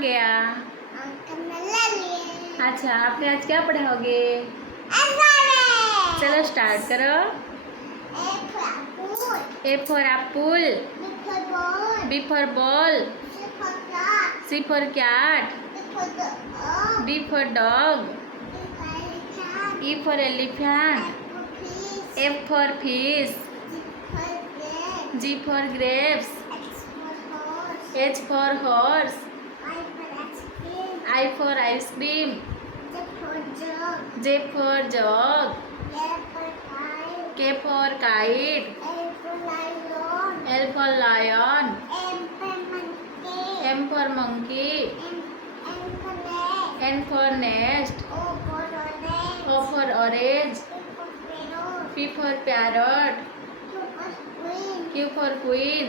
गया? अच्छा, आपने आज क्या पढ़ाओगे? चलो स्टार्ट करो। A for apple, B for ball, C for cat, D for dog, E for elephant, F for fish, G for grapes, H for horse, I for ice cream, J for jug, K for kite, L for lion, M for monkey, N for nest, O for orange, P for parrot, Q for queen,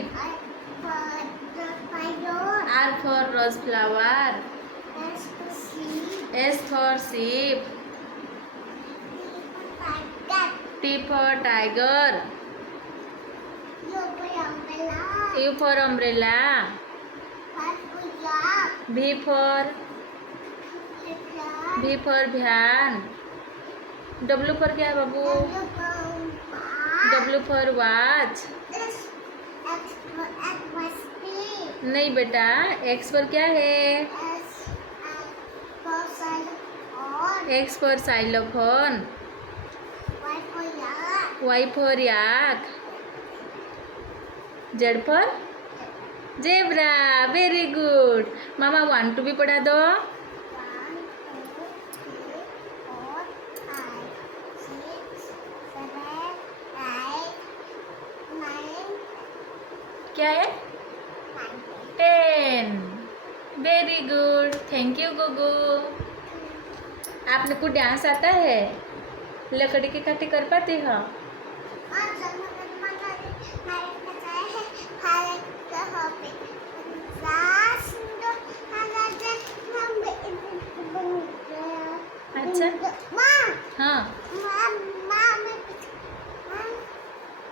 R for rose flower, S for sheep, T for tiger, U for umbrella, V for van, W for क्या है बाबू? W for watch। नहीं बेटा, X पर क्या है? X for xylophone, Y for yak, Z for zebra। Very good. मामा 1 2 भी पढ़ा दो। क्या है? 10। वेरी गुड, थैंक यू गुगू। आपने को डांस आता है? लकड़ी की कटी कर पाती हो? अच्छा, हाँ